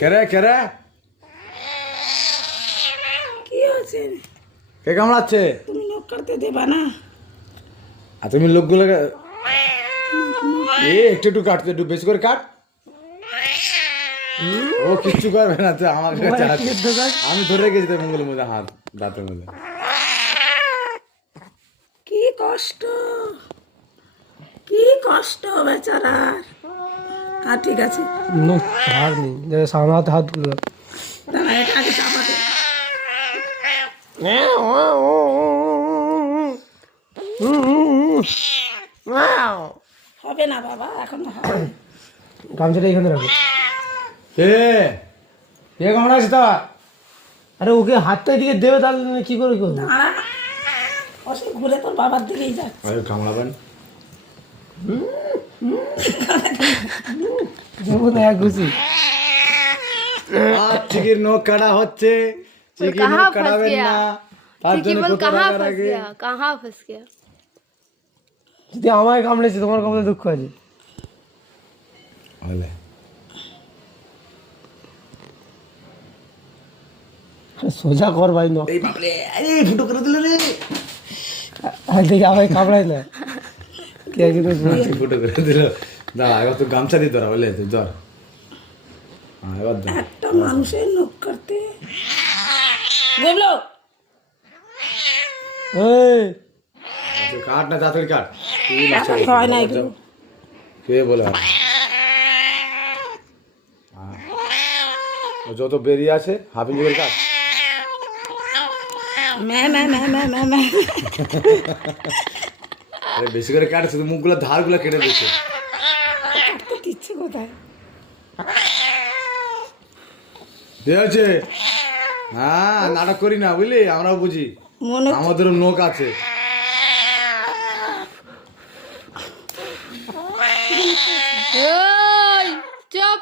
কেরে কেরে কি আছে? কে কামড়াচ্ছে? তুমি নখ কাটতে দেবা না? আর তুমি লোকগুলো একটু একটু কাটতে, একটু বেশি করে কাট। ও কিচ্ছু করবে না, তুই আমাকে আমি ধরে রেখেছি তোর মঙ্গলের মধ্যে হাত, দাঁতের মধ্যে। কি কষ্ট, কি কষ্ট বেচারার। হ্যাঁ ঠিক আছে, হাত নেই, সামনে হাতে হাত তুলে দাঁড়া এটা আগে চাপাতে। হবে না বাবা, এখন হবে। গামছাটা এখানে রাখো। কে কে কামড়াচ্ছে তা? আরে ওকে হাতটা এদিকে দেবে, তাহলে কি করে করবে? দাঁড়া, অসে ঘুরে তোর বাবার দিকেই যাচ্ছে। আরে কামড়াবেন যেমন এক ঘুষি। আর চিকির নখ কাটা হচ্ছে, চিকির নখ কাটাবেন না, তার জন্য কত টাকার আগে। कहाँ फंस गया? যদি আমায় কামড়েছে, তোমার কপালে দুঃখ আছে। বলে সোজা কর ভাই নখ। এই বাপরে, আরে ফুটো করে দিল রে। আর দেখি আমায় কামড়াই না। কে কিন্তু ফুটো করে দিল। দাঁড়া, এবার তো গামছা দিয়ে ধরা, বলে তুই ধর। হ্যাঁ এবার ধর। একটা মানুষের নখ কাটতে গুবলো। এই আচ্ছা, কাট না, তাড়াতাড়ি কাট। তুই তাড়াতাড়ি হয় না এগুলো। কে বলে আর? ও যত বেরিয়ে আছে হাফ ইঞ্চি করে কাট। ম্যা ম্যা ম্যা ম্যা ম্যা ম্যা। আরে বেশি করে কাট, শুধু মুখগুলো ধারগুলো কেটে দিচ্ছে। কাটতে দিচ্ছে কোথায়? ঠিক আছে, হ্যাঁ নাটক করি না বুঝলি, আমরাও বুঝি, মনে আমাদেরও নখ আছে। ओए, चुप।